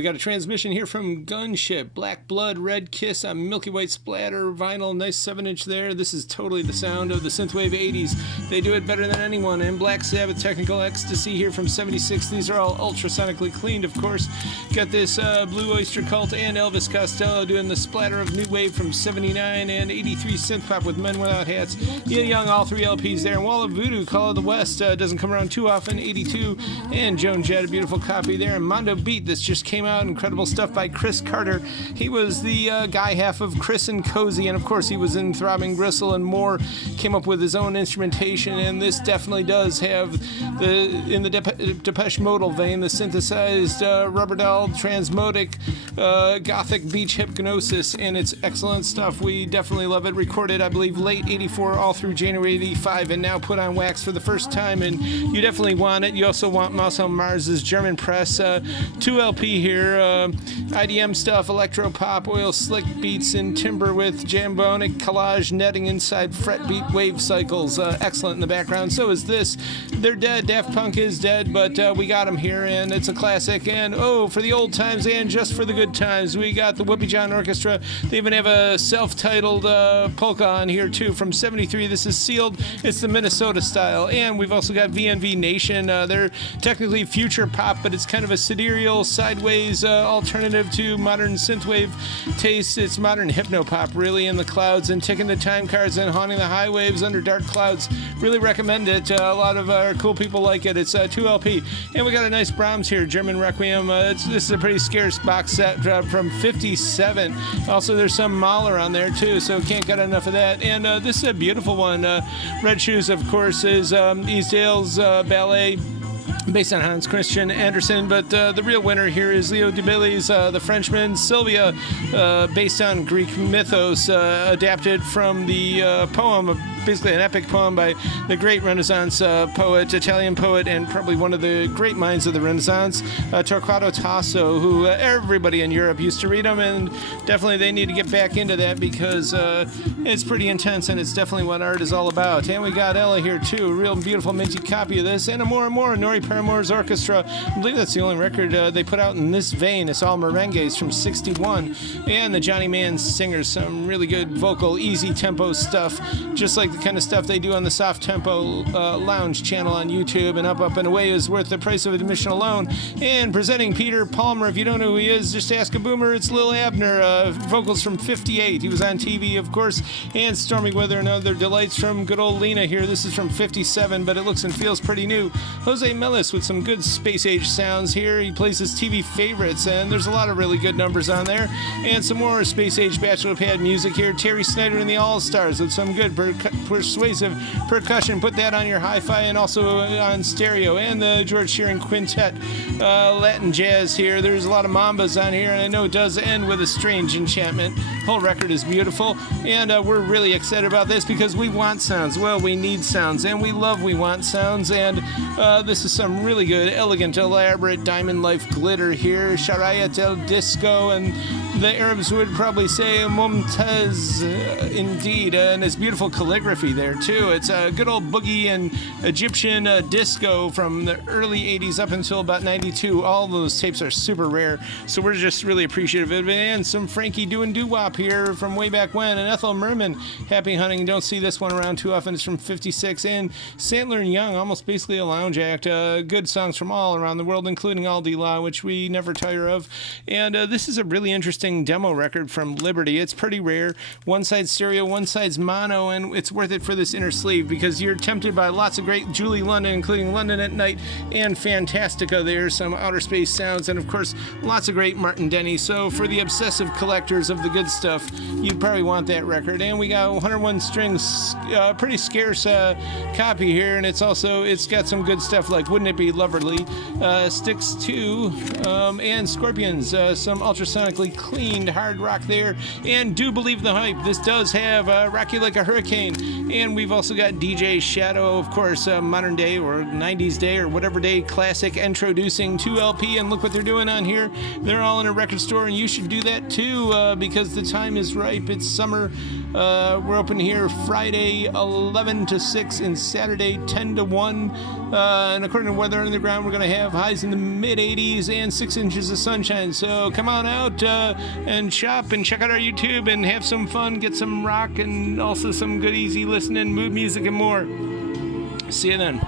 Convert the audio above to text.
We got a transmission here from Gunship, Black Blood, Red Kiss on Milky White Splatter vinyl, nice 7-inch there. This is totally the sound of the synthwave 80s. They do it better than anyone. And Black Sabbath Technical Ecstasy here from 76. These are all ultrasonically cleaned, of course. Got this Blue Oyster Cult and Elvis Costello doing the splatter of New Wave from 79 and 83 synth pop with Men Without Hats. Neil Young, all 3 LPs there. And Wall of Voodoo, Call of the West, doesn't come around too often, 82. And Joan Jett, a beautiful copy there. And Mondo Beat, this just came out. Incredible stuff by Chris Carter. He was the guy half of Chris and Cozy, and of course he was in Throbbing Gristle and more. Came up with his own instrumentation, and this definitely does have in the Depeche Modal vein, the synthesized rubber doll, transmodic, gothic beach hypnosis, and it's excellent stuff. We definitely love it. Recorded, I believe, late 84 all through January 85, and now put on wax for the first time, and you definitely want it. You also want Maus on Mars's German press, 2 LP here, IDM stuff, electro pop, oil slick beats and timber with jambonic collage netting inside fret beat wave cycles. Excellent in the background. So is this. They're dead. Daft Punk is dead, but we got them here, and it's a classic. And for the old times and just for the good times, we got the Whoopi John Orchestra. They even have a self-titled polka on here too from 73. This is Sealed. It's the Minnesota style. And we've also got VNV Nation. They're technically future pop, but it's kind of a sidereal, sideways alternative to modern synthwave taste. It's modern hypnopop, really, in the clouds and ticking the time cards and haunting the high waves under dark clouds. Really recommend it. A lot of our cool people like it. It's 2 LP. And we got a nice Brahms here, German Requiem. This is a pretty scarce box set from 57. Also, there's some Mahler on there, too, so can't get enough of that. And this is a beautiful one. Red Shoes, of course, is Easdale's ballet, based on Hans Christian Andersen, but the real winner here is Leo Debilly's The Frenchman, Sylvia, based on Greek mythos, adapted from the poem, basically an epic poem by the great Renaissance poet, Italian poet, and probably one of the great minds of the Renaissance, Torquato Tasso, who everybody in Europe used to read him, and definitely they need to get back into that because it's pretty intense, and it's definitely what art is all about. And we got Ella here, too, a real beautiful minty copy of this, and more and more, Nori Paramore's Orchestra. I believe that's the only record they put out in this vein. It's all merengues from 61. And the Johnny Mann Singers, some really good vocal, easy tempo stuff, just like the kind of stuff they do on the Soft Tempo Lounge channel on YouTube. And Up, Up, and Away is worth the price of admission alone. And presenting Peter Palmer, if you don't know who he is, just ask a boomer. It's Lil Abner, vocals from 58. He was on TV, of course. And Stormy Weather and Other Delights from good old Lena here. This is from 57, but it looks and feels pretty new. Jose Mellis with some good space age sounds here. He plays his TV favorites, and there's a lot of really good numbers on there. And some more space age bachelor pad music here. Terry Snyder and the All Stars with some good persuasive percussion. Put that on your hi-fi and also on stereo. And the George Shearing Quintet, Latin jazz here. There's a lot of mambas on here, and I know it does end with a strange enchantment. The whole record is beautiful, and we're really excited about this because we want sounds. Well, we need sounds, and we love we want sounds, and this is some really good, elegant, elaborate Diamond Life glitter here. Sharia del Disco, and the Arabs would probably say Mumtaz, indeed, and it's beautiful calligraphy there too. It's a good old boogie and Egyptian disco from the early 80s up until about 92. All those tapes are super rare, so we're just really appreciative of it. And some Frankie doing doo-wop here from way back when. And Ethel Merman, Happy Hunting. Don't see this one around too often. It's from 56. And Sandler and Young, almost basically a lounge act. Good songs from all around the world, including Aldi La, which we never tire of. And this is a really interesting demo record from Liberty. It's pretty rare. One side stereo, one side's mono, and it's worth it for this inner sleeve because you're tempted by lots of great Julie London, including London at Night and Fantastica there, some outer space sounds, and of course lots of great Martin Denny. So for the obsessive collectors of the good stuff, you'd probably want that record. And we got 101 strings, pretty scarce copy here, and it's got some good stuff like Wouldn't It Be Loverly, Sticks 2, and Scorpions, some ultrasonically clean cleaned hard rock there. And Do Believe the Hype. This does have Rock You Like a Hurricane. And we've also got DJ Shadow, of course, modern day or 90s day or whatever day classic, introducing 2LP. And look what they're doing on here. They're all in a record store, and you should do that too, because the time is ripe. It's summer. We're open here Friday 11 to 6 and Saturday 10 to 1. And according to Weather Underground, we're going to have highs in the mid 80s and 6 inches of sunshine. So come on out and shop and check out our YouTube and have some fun, get some rock and also some good easy listening, mood music, and more. See you then.